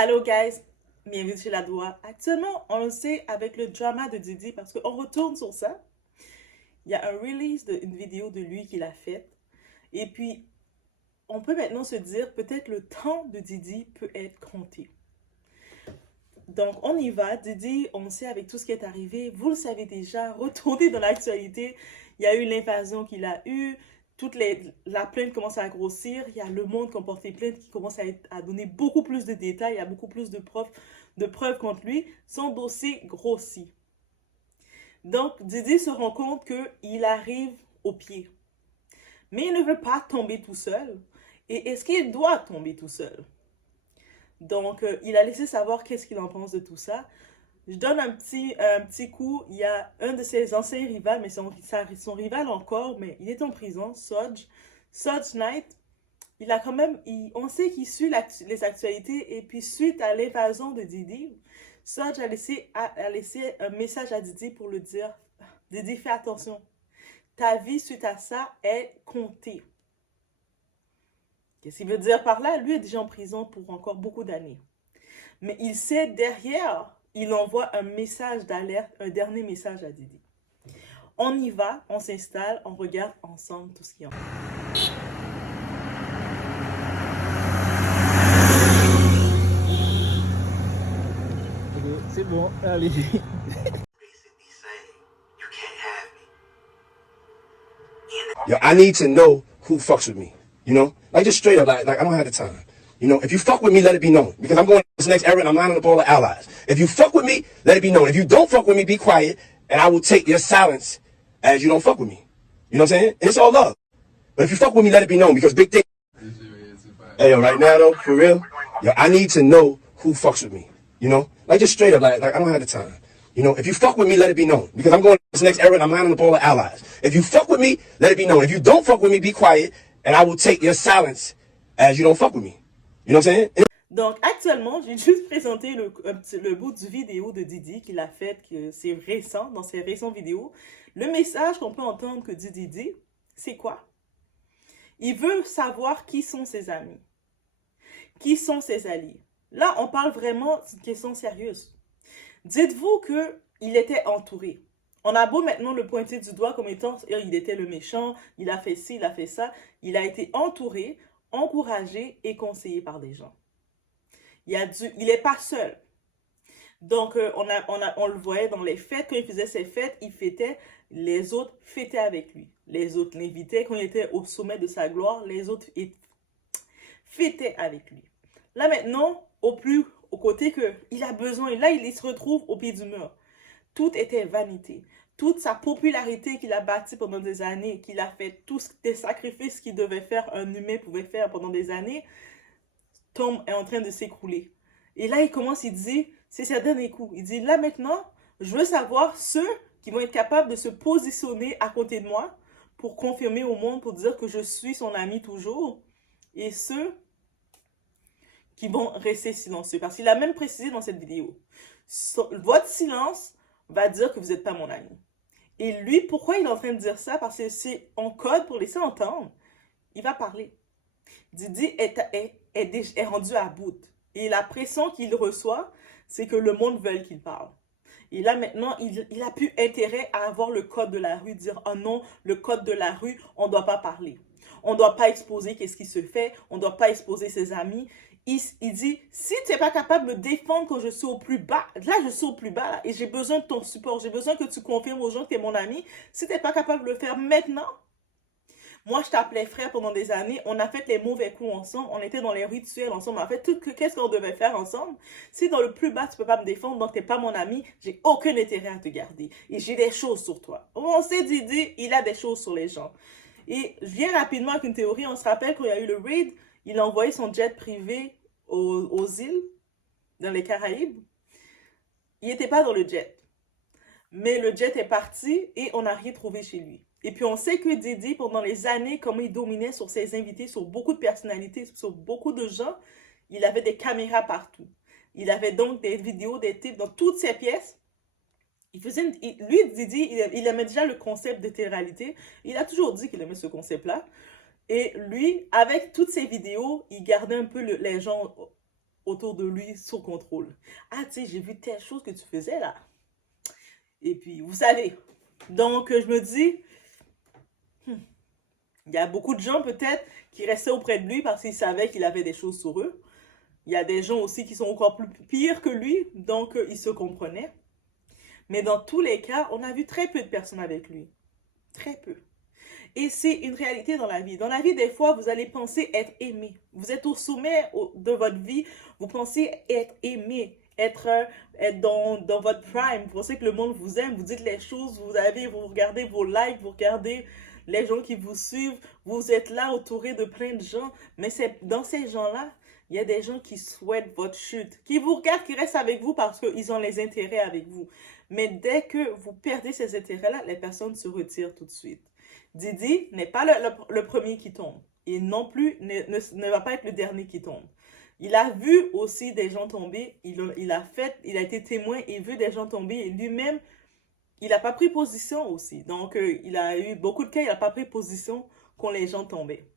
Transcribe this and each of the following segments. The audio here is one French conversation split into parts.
Allô guys, bienvenue chez La Doua. Actuellement, on le sait avec le drama de Didi parce qu'on retourne sur ça. Il y a un release d'une vidéo de lui qu'il a faite. Et puis, on peut maintenant se dire peut-être le temps de Didi peut être compté. Donc, on y va. Didi, on sait avec tout ce qui est arrivé, vous le savez déjà, retournez dans l'actualité. Il y a eu l'invasion qu'il a eue, la plainte commence à grossir, il y a le monde qui a porté plainte qui commence à donner beaucoup plus de détails, il y a beaucoup plus de preuves contre lui. Son dossier grossit. Donc, Didi se rend compte qu'il arrive au pied. Mais il ne veut pas tomber tout seul. Et est-ce qu'il doit tomber tout seul? Donc, il a laissé savoir qu'est-ce qu'il en pense de tout ça. Je donne un petit coup. Il y a un de ses anciens rivales, mais son rival encore, mais il est en prison, Sodge. Sodge Knight, il a quand même, on sait qu'il suit les actualités, et puis suite à l'invasion de Didi, Sodge a laissé un message à Didi pour le dire, Didi, fais attention. Ta vie suite à ça est comptée. Qu'est-ce qu'il veut dire par là? Lui est déjà en prison pour encore beaucoup d'années. Mais il sait derrière, il envoie un message d'alerte, un dernier message à Didi. On y va, on s'installe, on regarde ensemble tout ce qui en est. C'est bon, allez. Yo, I need to know who fucks with me. You know? Like just straight up, like I don't have the time. You know, if you fuck with me, let it be known. Because I'm going to this next era and I'm lining up all the allies. If you fuck with me, let it be known. If you don't fuck with me, be quiet, and I will take your silence as you don't fuck with me. You know what I'm saying? And it's all love. But if you fuck with me, let it be known. Because big thing. Hey, yo, right now though, for real, yo, I need to know who fucks with me. You know? Like just straight up, like I don't have the time. You know, if you fuck with me, let it be known. Because I'm going to this next era and I'm lining up all the allies. If you fuck with me, let it be known. If you don't fuck with me, be quiet, and I will take your silence as you don't fuck with me. You know what I'm saying? Donc, actuellement, j'ai juste présenté le bout du vidéo de Didi qu'il a fait, que c'est récent, dans ses récentes vidéos. Le message qu'on peut entendre que Didi dit, c'est quoi? Il veut savoir qui sont ses amis, qui sont ses alliés. Là, on parle vraiment d'une question sérieuse. Dites-vous qu'il était entouré. On a beau maintenant le pointer du doigt comme étant, il était le méchant, il a fait ci, il a fait ça. Il a été entouré, encouragé et conseillé par des gens. Il n'est pas seul. Donc, on le voyait dans les fêtes, quand il faisait ses fêtes, il fêtait, les autres fêtaient avec lui. Les autres l'invitaient, quand il était au sommet de sa gloire, les autres fêtaient avec lui. Là maintenant, au côté qu'il a besoin, là il se retrouve au pied du mur. Tout était vanité. Toute sa popularité qu'il a bâtie pendant des années, qu'il a fait tous les sacrifices qu'il devait faire, un humain pouvait faire pendant des années, est en train de s'écrouler. Et là, il dit, c'est ses derniers coups. Il dit, là maintenant, je veux savoir ceux qui vont être capables de se positionner à côté de moi pour confirmer au monde, pour dire que je suis son ami toujours. Et ceux qui vont rester silencieux. Parce qu'il a même précisé dans cette vidéo, votre silence va dire que vous n'êtes pas mon ami. Et lui, pourquoi il est en train de dire ça? Parce que c'est en code pour laisser entendre. Il va parler. Didi est rendu à bout. Et la pression qu'il reçoit, c'est que le monde veuille qu'il parle. Et là, maintenant, il a plus intérêt à avoir le code de la rue, dire « Oh non, le code de la rue, on ne doit pas parler. On ne doit pas exposer qu'est-ce qui se fait. On ne doit pas exposer ses amis. » Il dit, si tu n'es pas capable de me défendre quand je suis au plus bas, là je suis au plus bas là, et j'ai besoin de ton support, j'ai besoin que tu confirmes aux gens que tu es mon ami. Si tu n'es pas capable de le faire maintenant, moi je t'appelais frère pendant des années, on a fait les mauvais coups ensemble, on était dans les rituels ensemble, on a fait tout qu'est-ce qu'on devait faire ensemble. Si dans le plus bas tu ne peux pas me défendre, donc tu n'es pas mon ami, j'ai aucun intérêt à te garder. Et j'ai des choses sur toi. On sait Didi, il a des choses sur les gens. Et je viens rapidement avec une théorie, on se rappelle quand il y a eu le raid, il a envoyé son jet privé aux îles, dans les Caraïbes. Il n'était pas dans le jet. Mais le jet est parti et on n'a rien trouvé chez lui. Et puis on sait que Didi, pendant les années, comment il dominait sur ses invités, sur beaucoup de personnalités, sur beaucoup de gens, il avait des caméras partout. Il avait donc des vidéos, des tips dans toutes ses pièces. Lui, Didi, il aimait déjà le concept de télé-réalité. Il a toujours dit qu'il aimait ce concept-là. Et lui, avec toutes ces vidéos, il gardait un peu les gens autour de lui sous contrôle. Ah, tu sais, j'ai vu telle chose que tu faisais là. Et puis, vous savez. Donc, je me dis, il y a beaucoup de gens peut-être qui restaient auprès de lui parce qu'ils savaient qu'il avait des choses sur eux. Il y a des gens aussi qui sont encore plus pires que lui, donc ils se comprenaient. Mais dans tous les cas, on a vu très peu de personnes avec lui. Très peu. Et c'est une réalité dans la vie. Dans la vie, des fois, vous allez penser être aimé. Vous êtes au sommet de votre vie, vous pensez être aimé, être dans votre prime. Vous pensez que le monde vous aime, vous dites les choses, vous regardez vos likes, vous regardez les gens qui vous suivent, vous êtes là entouré de plein de gens. Mais c'est dans ces gens-là, il y a des gens qui souhaitent votre chute, qui vous regardent, qui restent avec vous parce qu'ils ont les intérêts avec vous. Mais dès que vous perdez ces intérêts-là, les personnes se retirent tout de suite. Didi n'est pas le premier qui tombe. Et non plus ne va pas être le dernier qui tombe. Il a vu aussi des gens tomber. Il a été témoin et vu des gens tomber. Et lui-même, il n'a pas pris position aussi. Donc, il a eu beaucoup de cas, il n'a pas pris position quand les gens tombaient.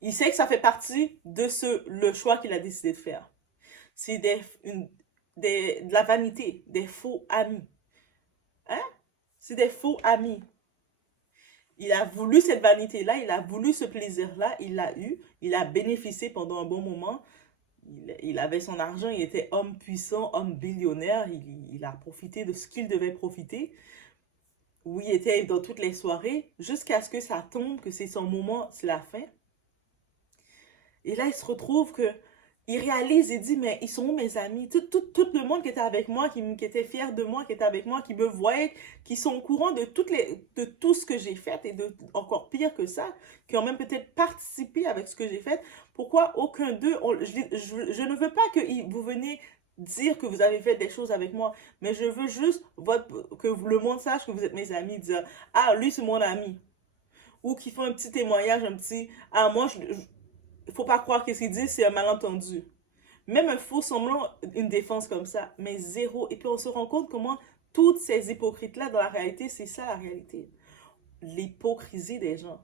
Il sait que ça fait partie de le choix qu'il a décidé de faire. C'est de la vanité, des faux amis. Hein? C'est des faux amis. Il a voulu cette vanité-là, il a voulu ce plaisir-là, il l'a eu, il a bénéficié pendant un bon moment. Il avait son argent, il était homme puissant, homme billionnaire, il a profité de ce qu'il devait profiter. Oui, il était dans toutes les soirées, jusqu'à ce que ça tombe, que c'est son moment, c'est la fin. Et là, il se retrouve que il réalise et dit, mais ils sont où mes amis? Tout le monde qui était avec moi, qui était fier de moi, qui était avec moi, qui me voyait, qui sont au courant de tout ce que j'ai fait et encore pire que ça, qui ont même peut-être participé avec ce que j'ai fait. Pourquoi aucun d'eux, je ne veux pas que vous veniez dire que vous avez fait des choses avec moi, mais je veux juste que le monde sache que vous êtes mes amis, dire, ah, lui c'est mon ami. Ou qui font un petit témoignage, ah, moi, il ne faut pas croire que ce qu'il dit, c'est un malentendu. Même un faux semblant, une défense comme ça, mais zéro. Et puis on se rend compte comment toutes ces hypocrites-là, dans la réalité, c'est ça la réalité. L'hypocrisie des gens.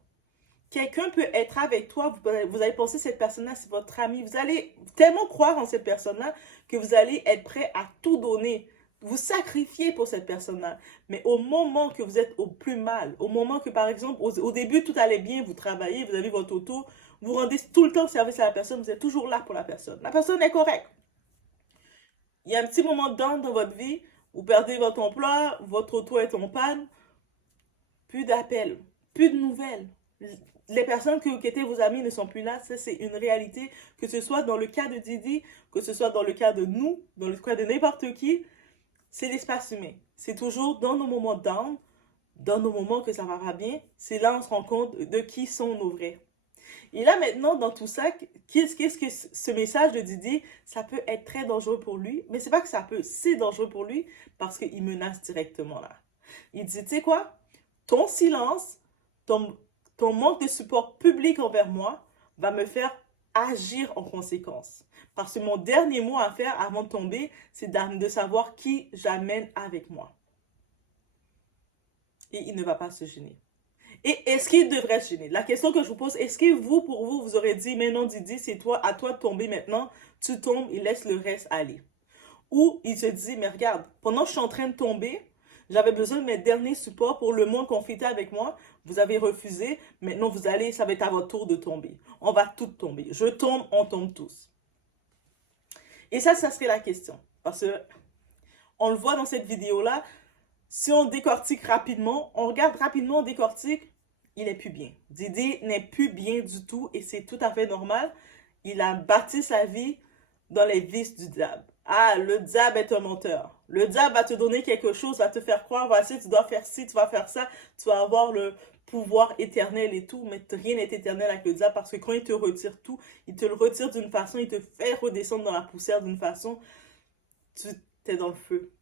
Quelqu'un peut être avec toi, vous allez penser que cette personne-là, c'est votre ami. Vous allez tellement croire en cette personne-là que vous allez être prêt à tout donner. Vous sacrifier pour cette personne-là. Mais au moment que vous êtes au plus mal, au moment que, par exemple, au début, tout allait bien, vous travaillez, vous avez votre auto, vous rendez tout le temps service à la personne, vous êtes toujours là pour la personne. La personne est correcte. Il y a un petit moment de down dans votre vie, vous perdez votre emploi, votre auto est en panne, plus d'appels, plus de nouvelles. Les personnes qui étaient vos amis ne sont plus là, ça c'est une réalité, que ce soit dans le cas de Didi, que ce soit dans le cas de nous, dans le cas de n'importe qui, c'est l'espace humain. C'est toujours dans nos moments down, dans nos moments que ça va pas bien, c'est là on se rend compte de qui sont nos vrais. Et là, maintenant, dans tout ça, qu'est-ce que ce message de Didi, ça peut être très dangereux pour lui, mais c'est pas que ça peut, c'est dangereux pour lui parce qu'il menace directement là. Il dit, tu sais quoi, ton silence, ton manque de support public envers moi va me faire agir en conséquence. Parce que mon dernier mot à faire avant de tomber, c'est de savoir qui j'amène avec moi. Et il ne va pas se gêner. Et est-ce qu'il devrait se gêner? La question que je vous pose, est-ce que vous, pour vous, vous aurez dit, mais non Didi, c'est à toi de tomber maintenant, tu tombes, il laisse le reste aller. Ou il se dit, mais regarde, pendant que je suis en train de tomber, j'avais besoin de mes derniers supports pour le monde confité avec moi, vous avez refusé, maintenant ça va être à votre tour de tomber. On va tous tomber. Je tombe, on tombe tous. Et ça serait la question. Parce que, on le voit dans cette vidéo-là, si on décortique rapidement, on regarde rapidement, on décortique, il n'est plus bien. Didi n'est plus bien du tout et c'est tout à fait normal. Il a bâti sa vie dans les vices du diable. Ah, le diable est un menteur. Le diable va te donner quelque chose, va te faire croire, voici, tu dois faire ci, tu vas faire ça, tu vas avoir le pouvoir éternel et tout, mais rien n'est éternel avec le diable parce que quand il te retire tout, il te le retire d'une façon, il te fait redescendre dans la poussière d'une façon, tu es dans le feu.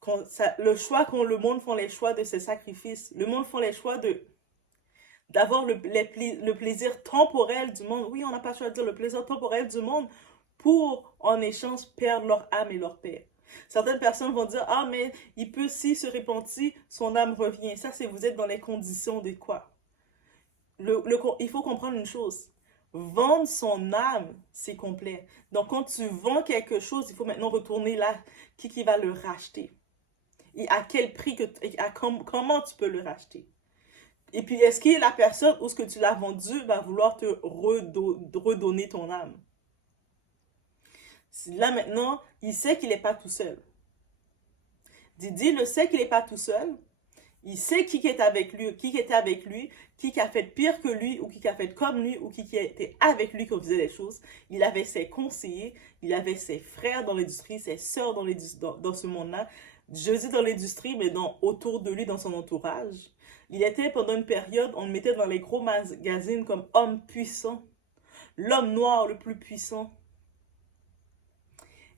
Quand le monde font les choix de ces sacrifices, le monde font les choix d'avoir le plaisir temporel du monde. Oui, on n'a pas choisi de dire le plaisir temporel du monde pour, en échange, perdre leur âme et leur paix. Certaines personnes vont dire, ah, mais il peut, s'il se repentit, son âme revient. Ça, c'est vous êtes dans les conditions de quoi? Il faut comprendre une chose. Vendre son âme, c'est complet. Donc, quand tu vends quelque chose, il faut maintenant retourner là. Qui va le racheter? Et à quel prix, comment tu peux le racheter? Et puis, est-ce que la personne où ce que tu l'as vendu va vouloir te redonner ton âme? Là, maintenant, il sait qu'il n'est pas tout seul. Didi le sait qu'il n'est pas tout seul. Il sait qui est avec lui, qui a fait pire que lui, ou qui a fait comme lui, ou qui était avec lui quand il faisait les choses. Il avait ses conseillers, il avait ses frères dans l'industrie, ses sœurs dans ce monde-là. Je dis dans l'industrie, mais autour de lui, dans son entourage. Il était pendant une période, on le mettait dans les gros magazines comme homme puissant, l'homme noir le plus puissant.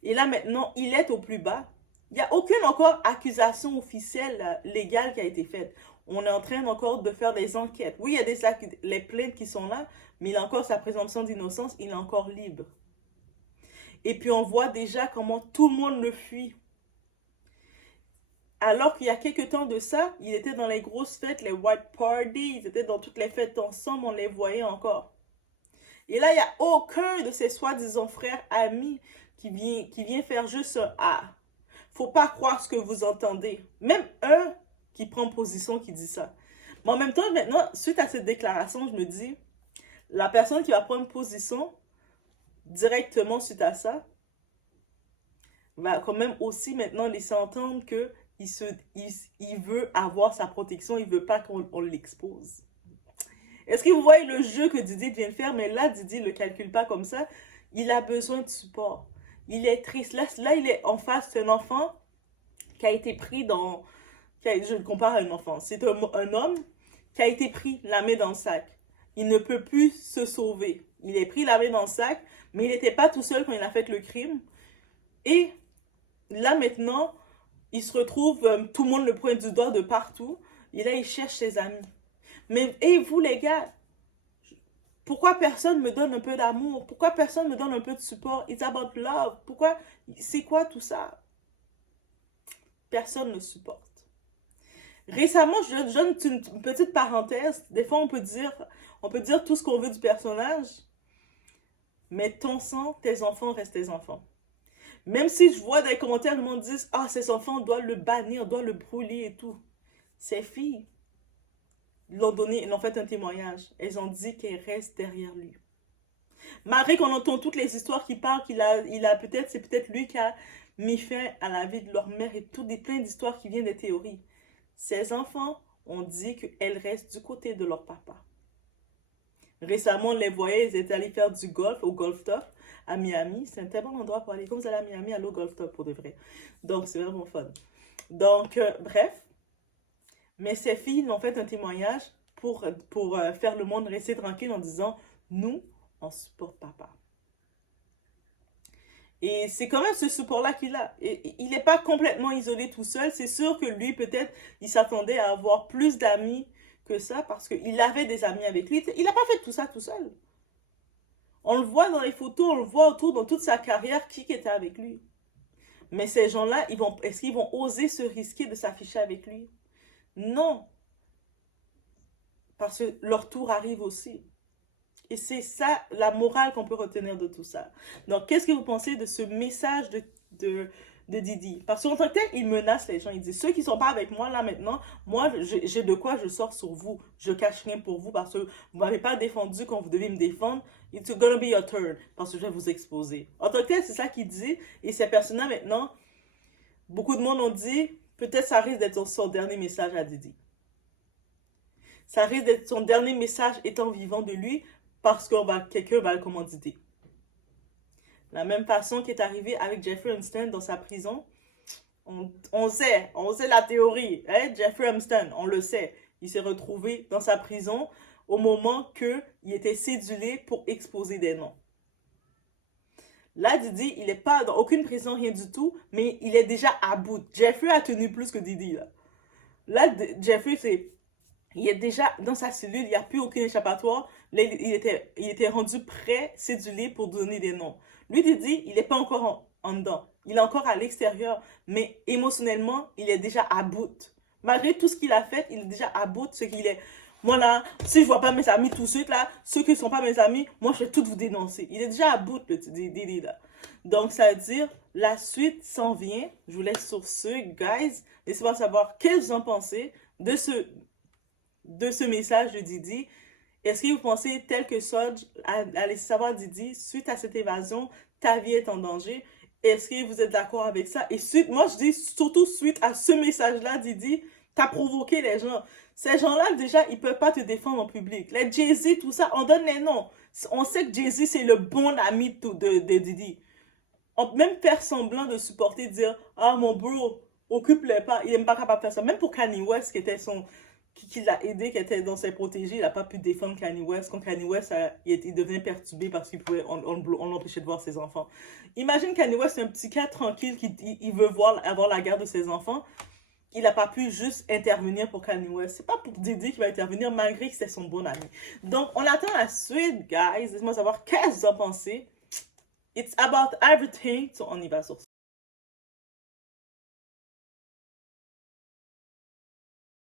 Et là maintenant, il est au plus bas. Il n'y a aucune encore accusation officielle légale qui a été faite. On est en train encore de faire des enquêtes. Oui, il y a les plaintes qui sont là, mais il a encore sa présomption d'innocence, il est encore libre. Et puis on voit déjà comment tout le monde le fuit. Alors qu'il y a quelques temps de ça, il était dans les grosses fêtes, les white parties, ils étaient dans toutes les fêtes ensemble, on les voyait encore. Et là, il n'y a aucun de ses soi-disant frères, amis, qui vient faire juste un « ah ». Faut pas croire ce que vous entendez. Même un qui prend position qui dit ça. Mais en même temps, maintenant, suite à cette déclaration, je me dis, la personne qui va prendre position directement suite à ça, va quand même aussi maintenant laisser entendre que il veut avoir sa protection, il veut pas qu'on l'expose. Est-ce que vous voyez le jeu que Didi vient de faire? Mais là, Didi ne le calcule pas comme ça. Il a besoin de support. Il est triste. Là, il est en face d'un enfant qui a été pris dans... je le compare à un enfant. C'est un homme qui a été pris la main dans le sac. Il ne peut plus se sauver. Il est pris la main dans le sac, mais il n'était pas tout seul quand il a fait le crime. Et là, maintenant, il se retrouve... tout le monde le pointe du doigt de partout. Et là, il cherche ses amis. Mais, et vous, les gars... Pourquoi personne me donne un peu d'amour? Pourquoi personne me donne un peu de support? It's about love. Pourquoi? C'est quoi tout ça? Personne ne supporte. Récemment, je donne une petite parenthèse. Des fois, on peut dire tout ce qu'on veut du personnage. Mais ton sang, tes enfants restent tes enfants. Même si je vois des commentaires, le monde dit « Ah, ces enfants, on doit le bannir, on doit le brûler et tout. » Ces filles, ils l'ont fait un témoignage. Elles ont dit qu'elles restent derrière lui. Malgré qu'on entend toutes les histoires qui parlent c'est peut-être lui qui a mis fin à la vie de leur mère et plein d'histoires qui viennent des théories. Ces enfants ont dit qu'elles restent du côté de leur papa. Récemment, on les voyait, ils étaient allés faire du golf au Golf Top à Miami. C'est un très bon endroit pour aller. Comme vous allez à Miami, allez au Golf Top pour de vrai. Donc, c'est vraiment fun. Donc, bref. Mais ces filles l'ont fait un témoignage pour faire le monde rester tranquille en disant « Nous, on supporte papa ». Et c'est quand même ce support-là qu'il a. Et il n'est pas complètement isolé tout seul. C'est sûr que lui, peut-être, il s'attendait à avoir plus d'amis que ça parce qu'il avait des amis avec lui. Il n'a pas fait tout ça tout seul. On le voit dans les photos, on le voit autour dans toute sa carrière qui était avec lui. Mais ces gens-là, est-ce qu'ils vont oser se risquer de s'afficher avec lui? Non. Parce que leur tour arrive aussi. Et c'est ça, la morale qu'on peut retenir de tout ça. Donc, qu'est-ce que vous pensez de ce message de Didi? Parce qu'en tant que tel, il menace les gens. Il dit, ceux qui ne sont pas avec moi là maintenant, moi, j'ai de quoi je sors sur vous. Je cache rien pour vous parce que vous ne m'avez pas défendu quand vous devez me défendre. It's gonna be your turn parce que je vais vous exposer. En tant que tel, c'est ça qu'il dit. Et ces personnes-là maintenant, beaucoup de monde ont dit, peut-être ça risque d'être son dernier message à Didi. Ça risque d'être son dernier message étant vivant de lui parce que quelqu'un va le commanditer. La même façon qui est arrivé avec Jeffrey Epstein dans sa prison. On sait la théorie. Hein? Jeffrey Epstein, on le sait. Il s'est retrouvé dans sa prison au moment qu'il était cédulé pour exposer des noms. Là, Didi, il n'est pas dans aucune prison, rien du tout, mais il est déjà à bout. Jeffrey a tenu plus que Didi. Là Jeffrey, il est déjà dans sa cellule, il n'y a plus aucun échappatoire. Là, il était rendu prêt, cédulé pour donner des noms. Lui, Didi, il n'est pas encore en dedans. Il est encore à l'extérieur, mais émotionnellement, il est déjà à bout. Malgré tout ce qu'il a fait, il est déjà à bout, ce qu'il est... Moi là, si je vois pas mes amis tout de suite là, ceux qui sont pas mes amis, moi je vais tout vous dénoncer. Il est déjà à bout le Didi là. Donc ça veut dire, la suite s'en vient. Je vous laisse sur ce, guys. Laissez-moi savoir qu'est-ce que vous en pensez de ce message de Didi. Est-ce que vous pensez, tel que Sodj a laissé savoir Didi, suite à cette évasion, ta vie est en danger? Est-ce que vous êtes d'accord avec ça? Et moi je dis surtout suite à ce message-là, Didi, t'as provoqué les gens. Ces gens-là, déjà, ils peuvent pas te défendre en public. Les Jay-Z, tout ça, on donne les noms. On sait que Jay-Z, c'est le bon ami de Didi. On peut même faire semblant de supporter, dire « Ah, mon bro, occupe-les pas. » Il n'est pas capable de faire ça. Même pour Kanye West, qui l'a aidé, qui était dans ses protégés, il n'a pas pu défendre Kanye West. Quand Kanye West, il devenait perturbé parce on l'empêchait de voir ses enfants. Imagine Kanye West, un petit gars tranquille qui veut avoir la garde de ses enfants. Il n'a pas pu juste intervenir pour Kanye West. C'est pas pour Didi qui va intervenir, malgré que c'est son bon ami. Donc, on attend la suite, guys. Laissez-moi savoir qu'est-ce que vous en pensez. It's about everything. So, on y va sur ça.